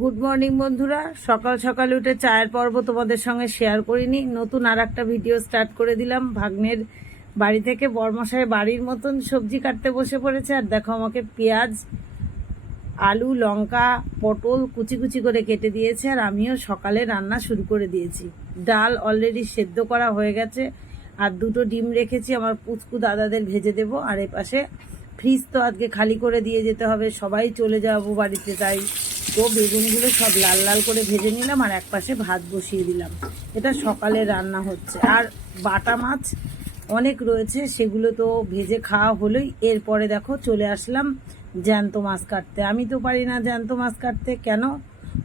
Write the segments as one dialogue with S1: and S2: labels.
S1: Good morning বন্ধুরা। সকাল সকাল উঠে চায়ের পর্ব তোমাদের সঙ্গে শেয়ার করিনি। নতুন আর একটা ভিডিও স্টার্ট করে দিলাম। ভাগ্নের বাড়ি থেকে বর্মশায় বাড়ির মতন সবজি কাটতে বসে পড়েছে। আর দেখো আমাকে পেঁয়াজ, আলু, লঙ্কা, পটল কুচি কুচি করে কেটে দিয়েছে। আর আমিও সকালে রান্না শুরু করে দিয়েছি। ডাল অলরেডি সেদ্ধ করা হয়ে গেছে। আর দুটো ডিম রেখেছি আমার পুচকু দাদাদের ভেজে দেবো। আর এ পাশে ফ্রিজ তো আজকে খালি করে দিয়ে যেতে হবে। সবাই চলে যাব বাড়িতে, তাই তো বেগুনগুলো সব লাল লাল করে ভেজে নিলাম আর এক পাশে ভাত বসিয়ে দিলাম। এটা সকালে রান্না হচ্ছে। আর বাটা মাছ অনেক রয়েছে, সেগুলো তো ভেজে খাওয়া হলোই। এরপরে দেখো চলে আসলাম জ্যান্ত মাছ কাটতে। আমি তো পারি না জ্যান্ত মাছ কাটতে। কেন?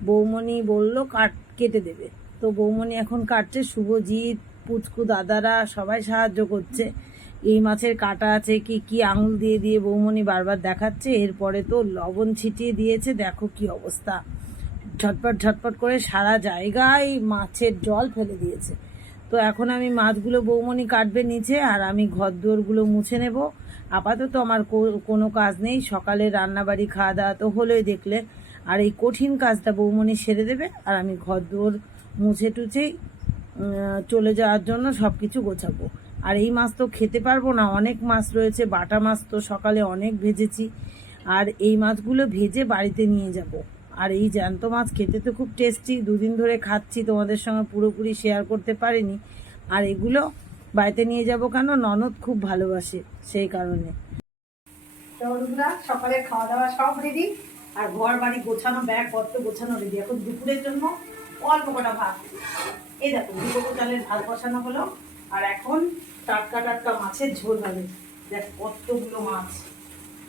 S1: বৌমণি বলল, কাট, কেটে দেবে। তো বৌমণি এখন কাটছে। শুভজিৎ, পুচকু দাদারা সবাই সাহায্য করছে। এই মাছের কাটা আছে কি কি আঙুল দিয়ে দিয়ে বৌমণি বারবার দেখাচ্ছে, এরপরে তো লবণ ছিটিয়ে দিয়েছে, দেখো কি অবস্থা। ঝটপট ঝটপট করে সারা জায়গায় মাছের জল ফেলে দিয়েছে। তো এখন আমি মাছগুলো বৌমনি কাটবে নিচে, আর আমি ঘর দুয়ারগুলো মুছে নেব। আপাতত আমার কোনো কাজ নেই, সকালে রান্নাবাড়ি খাওয়া দাওয়া তো হলোই দেখলে। আর এই কঠিন কাজটা বৌমনি সেরে দেবে, আর আমি ঘর দুয়ার মুছে টুছেই চলে যাওয়ার জন্য সব কিছু গোছাবো। আর এই মাছ তো খেতে পারব না, অনেক মাছ রয়েছে, বাটা মাছ তো সকালে অনেক ভেজেছি। আর এই মাছগুলো ভেজে বাড়িতে নিয়ে যাব। আর এই জ্যান্ত মাছ খেতে তো খুব টেস্টি দুদিন ধরে খাচ্ছি, তোমাদের সঙ্গে পুরোপুরি শেয়ার করতে পারিনি। আর এগুলো বাড়িতে নিয়ে যাব কেন? ননদ খুব ভালোবাসে সেই কারণে। সকালে খাওয়া দাওয়া সব রেডি আর ঘর বাড়ি গোছানো ব্যাগ পত্র গোছানো রেডি এখন দুপুরের জন্য অল্প কটা ভাত। এই দেখো, দুটো চালের ভাত বসানো হলো। আর এখন টাটকা টাটকা মাছের ঝোল হবে। দেখ, কতগুলো মাছ।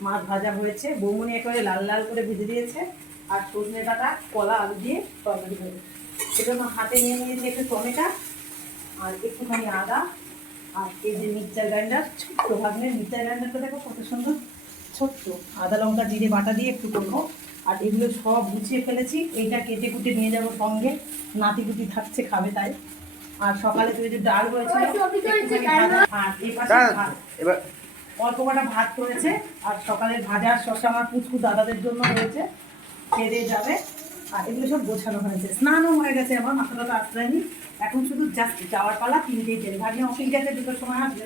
S1: মাছ ভাজা হয়েছে। বৌমনি একেবারে লাল লাল করে ভেজে দিয়েছে। আর সজনে ডাটা, কলা, আলু দিয়ে তরকারি হবে। সেজন্য হাতে নিয়ে নিয়েছি একটু টমেটো আর একটুখানি আদা। আর এই যে মিক্সচার গ্রাইন্ডার, ছোট্ট ভাগনের মিক্সচার গ্রাইন্ডারটা দেখো কত সুন্দর। ছোট্ট। আদা লঙ্কা, জিরে বাটা দিয়ে একটু করব। আর এগুলো সব গুছিয়ে ফেলেছি। এইটা কেটে কুটে নিয়ে যাব সঙ্গে। নাতি কুটি থাকছে, খাবে তাই। আর সকালে তো এই যে ডাল হয়েছিল একটুখানি ভাজা, আর এই পাশে ভাত।
S2: এবার
S1: অল্প কটা ভাত করেছে আর সকালে ভাজা শসা আমার পুচকু দাদাদের জন্য রয়েছে খেয়ে যাবে। আর এগুলো সব গোছানো হয়েছে। স্নানও হয়ে গেছে আমার মাথাটা আশ্রয়নি এখন শুধু জাস্ট যাওয়ার পালা তিনটেই ট্রেন ভাবি অফিস গেছে দুটোর সময় আসবে।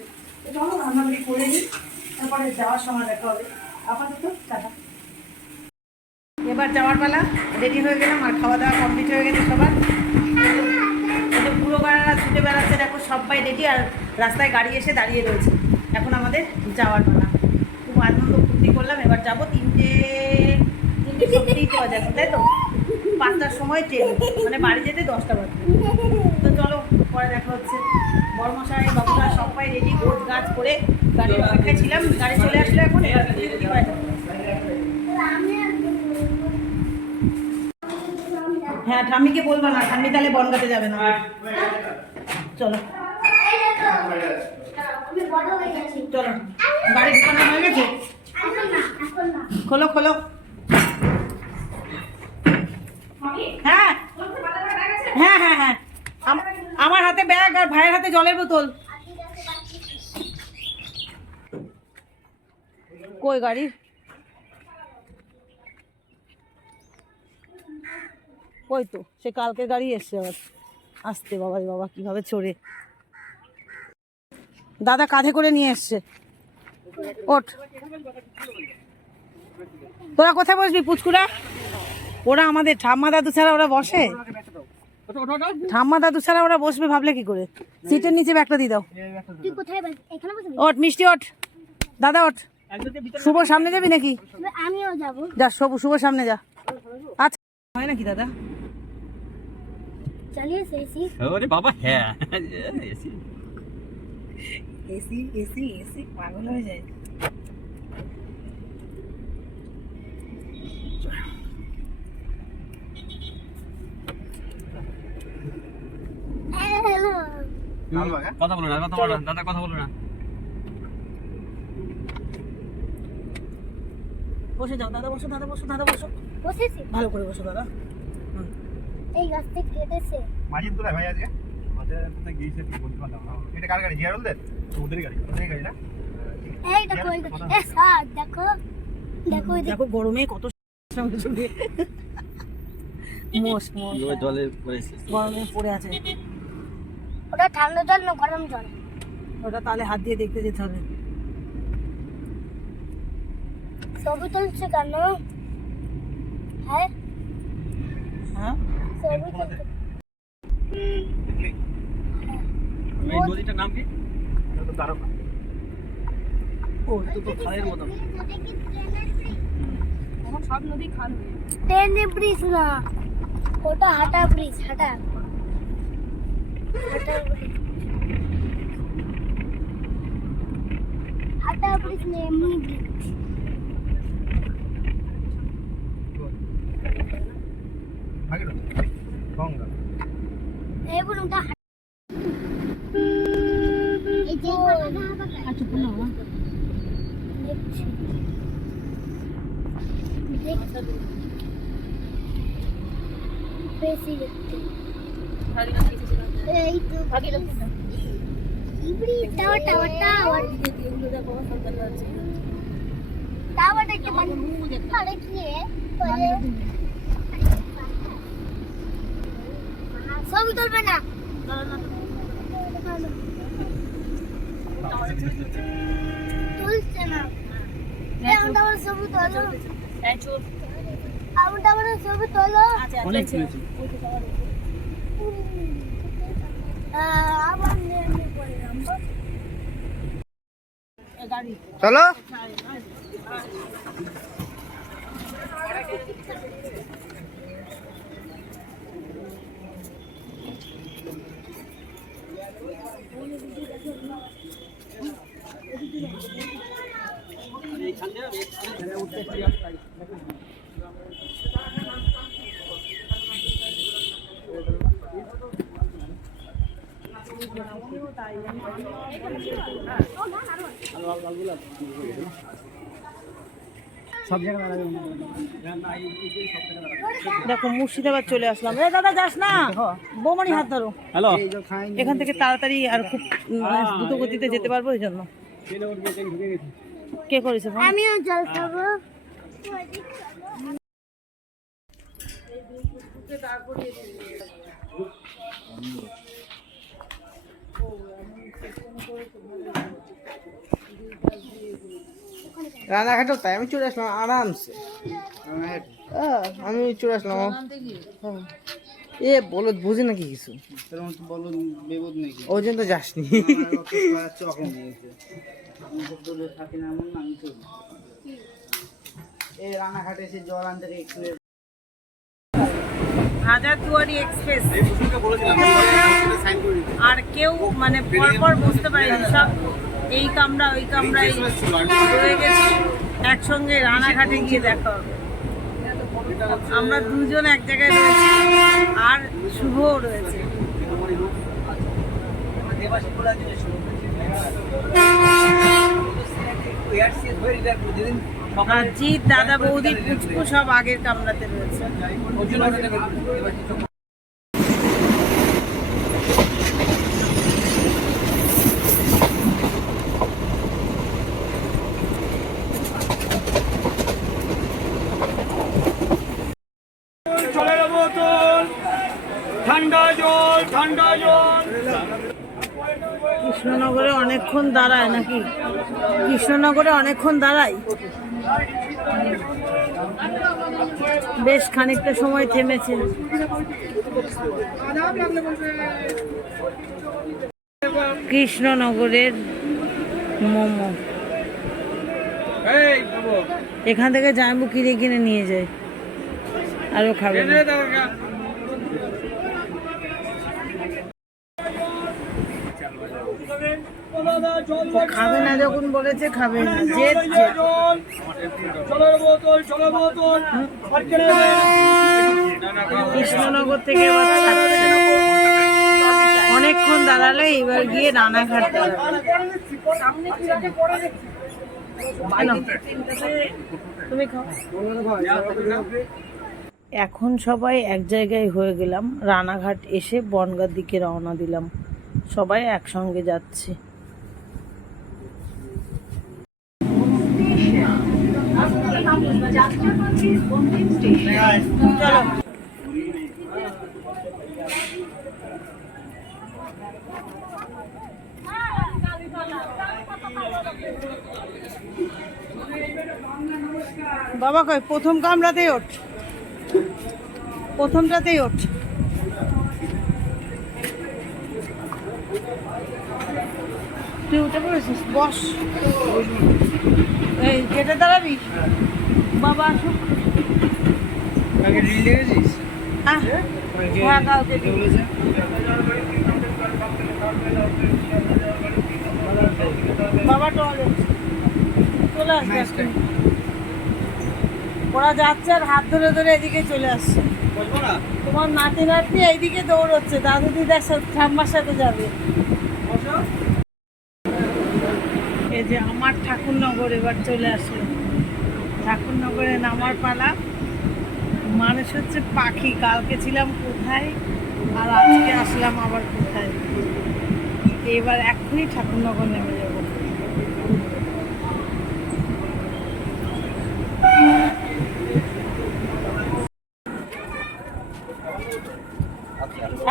S1: চলো রান্নাবাড়ি করে নিই। তারপরে যাওয়ার সময় দেখা হবে। আপাতত টাটা। এবার যাওয়ার পালা রেডি হয়ে গেলাম আর খাওয়া দাওয়া কমপ্লিট হয়ে গেছে সবার। দেখো সবাই রেডি আর রাস্তায় গাড়ি এসে দাঁড়িয়ে রয়েছে। এখন আমাদের যাওয়ার পালা। খুব আনন্দ ফুর্তি করলাম। এবার যাব তিনটে তিনটে সবটাই পাওয়া যাবে, তাই তো? পাঁচটার সময় ট্রেন। মানে বাড়ি যেতে দশটা বাজবে। তো চলো, পরে দেখা হচ্ছে। বর্মশাই, বাবুরা সবাই রেডি, গোছ গাছ করে গাড়ির অপেক্ষায় ছিলাম। গাড়ি চলে আসলে এখন? হ্যাঁ ঠাম্মিকে বলবা না। ঠাম্মি তাহলে বনগাতে যাবে না। চলো। চলো। গাড়ি ঢোকানো হয়ে গেছে? খোলো খোলো। হ্যাঁ। হ্যাঁ হ্যাঁ হ্যাঁ। আমার হাতে ব্যাগ আর ভাইয়ের হাতে জলের বোতল। কই গাড়ি? ওই তো? সে কালকে গাড়ি এসছে আবার। আসতে বাবা রে বাবা কীভাবে চড়ে? দাদা কাঁধে করে নিয়ে এসছে। ওঠ। তোরা কোথায় বসবি পুচকুরা? ওরা আমাদের ঠাম্মা দাদু ছাড়া ওরা বসে? ঠাম্মা দাদু ছাড়া ওরা বসবে ভাবলে কি করে? সিটের নিচে ব্যাগটা দিয়ে দাও।
S3: তুই কোথায় বস এখানে বসবি?
S1: ওঠ মিষ্টি ওঠ। দাদা ওঠ। শুভ সামনে যাবি নাকি?
S3: আমিও যাব।
S1: যা শুভ শুভ সামনে যা। আচ্ছা হয় নাকি দাদা?
S3: চালিয়ে এসেছি
S2: ওরে বাবা হ্যাঁ। এসি।
S1: এসি এসি এসি পাগল হয়ে যায়
S2: কথা বলো না কথা বলো না দাদা কথা বলো না
S1: বসে যাও দাদা বসো দাদা বসো দাদা বসো
S3: বসেছি
S1: ভালো করে বসো দাদা
S3: এই গাছ থেকে কেটেছে
S4: মাঝির কোথায় ভাই আজকে মাঝে গিয়েছে ঠিক বলতে পারলাম না এটা কার গাড়ি জিয়ারুলদের ওদেরই গাড়ি ওদেরই গাড়ি না?
S3: এই দেখো এই দেখো। এ স্যার দেখো দেখো দেখো
S1: দেখো গরমে কত
S2: জলে
S1: গরমে পড়ে আছে।
S3: ওটা ঠান্ডা জল না গরম জল?
S1: ওটা তাহলে হাত দিয়ে দেখতে যেতে হবে।
S3: ছবি তুলছে কেন? হ্যাঁ?
S1: হ্যাঁ?
S3: ছবি তুলছে।
S2: নদীটার নাম কি?
S4: এটা তো দ্বারকা
S2: ও তো তো খালের মতন
S3: ট্রেনে ব্রিজ না। ওটা হাটা ব্রিজ হাটা। হাটা ব্রিজ হাটা ব্রিজ না এমনি ব্রিজ
S4: আগে গঙ্গা।
S3: এবার ওটা হাটা- এই যে আচ্ছা দেখছি দেখছি বেশি দেখতে এই তো ইবড়ি টাওয়ার টাওয়ার টাওয়ার টাওয়ার দেখতে পারি আরে কি রে ছবি তুলবে না তুলছে না ছবি তোলো ছবি তোলো।
S2: অনেক তুলেছি
S3: আহ, আবার নেমে পড়লাম
S4: চলো। সব জায়গায়
S1: দেখো মুর্শিদাবাদ চলে আসলাম। রে দাদা যাস না। বৌমনি হাত ধরো।
S2: হ্যালো।
S1: এখান থেকে তাড়াতাড়ি আর খুব মানে দ্রুত গতিতে যেতে পারব এই জন্য। কে করেছে?
S3: আমিও জল খাব।
S5: রানাঘাটেও তাই আমি চলে আসলাম আরামসে। আমি চলে আসলাম। এ বলো বুঝে নাকি কিছু? ওই জন্য তো যাসনি। রানাঘাটে এসে জল আনতে
S1: হাজারদুয়ারি এক্সপ্রেস। আর কেউ মানে পরপর বুঝতে পারেনি সব এই কামরা, ওই গেছি। একসঙ্গে রানাঘাটে গিয়ে দেখা হবে। আমরা দুজন এক জায়গায় রয়েছি, আর শুভও রয়েছে। দাদা, বৌদি, পুচকু সব আগের কামরাতে রয়েছে।
S2: ঠান্ডা জল ঠান্ডা জল।
S1: কৃষ্ণনগরে অনেকক্ষণ দাঁড়ায় নাকি? কৃষ্ণনগরে অনেকক্ষণ দাঁড়ায়? বেশ খানিকটা সময় থেমেছে। কৃষ্ণনগরের মোমো। এখান থেকে জামবু কিনে কিনে নিয়ে যায়। আরও খাবে না। খাবে না যখন বলেছে খাবে না। কৃষ্ণনগর থেকে অনেকক্ষণ দাঁড়ালে এবার গিয়ে রানাঘাট। তুমি খাও। এখন সবাই এক জায়গায় হয়ে গেলাম রানাঘাট এসে বনগার দিকে রওনা দিলাম। সবাই একসঙ্গে যাচ্ছে। বাবা কই প্রথম কামরাতেই ওঠ। প্রথমটাতেই ওঠ। তুই উঠে পড়েছিস? বস। এই গেটে দাঁড়াবি? বাবা আসুক।
S5: আগে রিল দেখেছিস?
S1: হ্যাঁ? হ্যাঁ বাবা চলে আসবে ওরা যাচ্ছে আর হাত ধরে ধরে এদিকে চলে আসছে। তোমার নাতি নাতি এইদিকে দৌড়চ্ছে দাদু দিদার সাথে ঠাম্মার সাথে যাবে। এই যে আমার ঠাকুরনগর এবার চলে আসলো। ঠাকুরনগরে নামার পালা। মানুষ হচ্ছে পাখি। কালকে ছিলাম কোথায়? আর আজকে আসলাম আবার কোথায়? এবার এখনই ঠাকুরনগর নেমে যাব।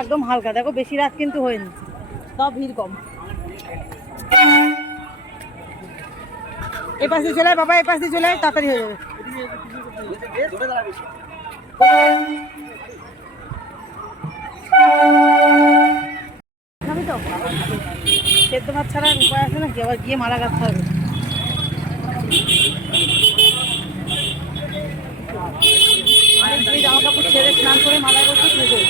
S1: একদম হালকা। দেখো, বেশি রাত কিন্তু হয়নি। সব ভিড় কম। এই পাশ দিয়ে চলে বাবা এই পাশ দিয়ে চলে তাড়াতাড়ি হয়ে যাবে। সেদ্ধ ভাত ছাড়া উপায় আছে নাকি? আবার গিয়ে মারা কাটতে হবে। জামা কাপড় ছেড়ে স্নান করে মালা করতে শুরু করি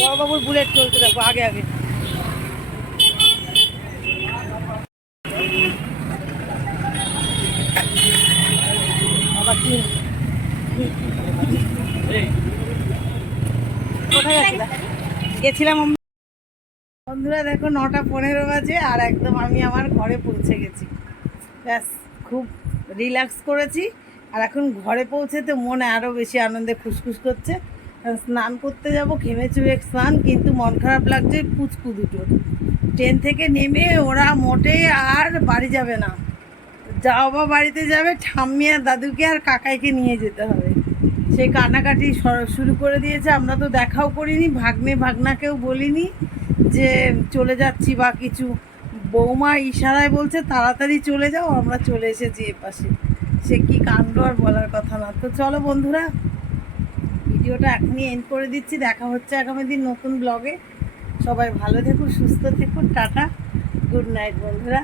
S1: বড়বাবুর বুলেট চলতে দেখো আগে আগে আবার কি কোথায় যাচ্ছিলা গেছিলাম বন্ধুরা, দেখো নটা পনেরো বাজে আর একদম আমি আমার ঘরে পৌঁছে গেছি। ব্যাস, খুব রিল্যাক্স করেছি। আর এখন ঘরে পৌঁছে তো মনে আরও বেশি আনন্দে খুশখুশ করছে। স্নান করতে যাব, ঘেমে চুয়ে স্নান, কিন্তু মন খারাপ লাগছে পুচকু দুটো। ট্রেন থেকে নেমে ওরা মোটে আর বাড়ি যাবে না। যাও বা বাড়িতে যাবে, ঠাম্মি আর দাদুকে আর কাকাইকে নিয়ে যেতে হবে। সেই কান্নাকাটি শুরু করে দিয়েছে। আমরা তো দেখাও করিনি, ভাগ্নে ভাগনাকেও বলিনি যে চলে যাচ্ছি বা কিছু। বৌমা ইশারায় বলছে, তাড়াতাড়ি চলে যাও, আমরা চলে এসেছি এ পাশে। সে কি কাণ্ড আর বলার কথা না। তো চলো বন্ধুরা, ভিডিওটা এখনই এন্ড করে দিচ্ছি। দেখা হচ্ছে আগামী দিন নতুন ব্লগে সবাই ভালো থেকো, সুস্থ থেকো, টাটা। গুড নাইট বন্ধুরা।